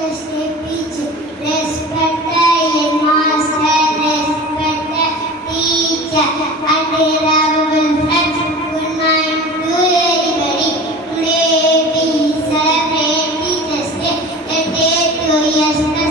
teachers they teach. Respect the headmaster, respect the teacher, and dear friends. Good night to everybody. Today we celebrate Teachers Day, a day to yes.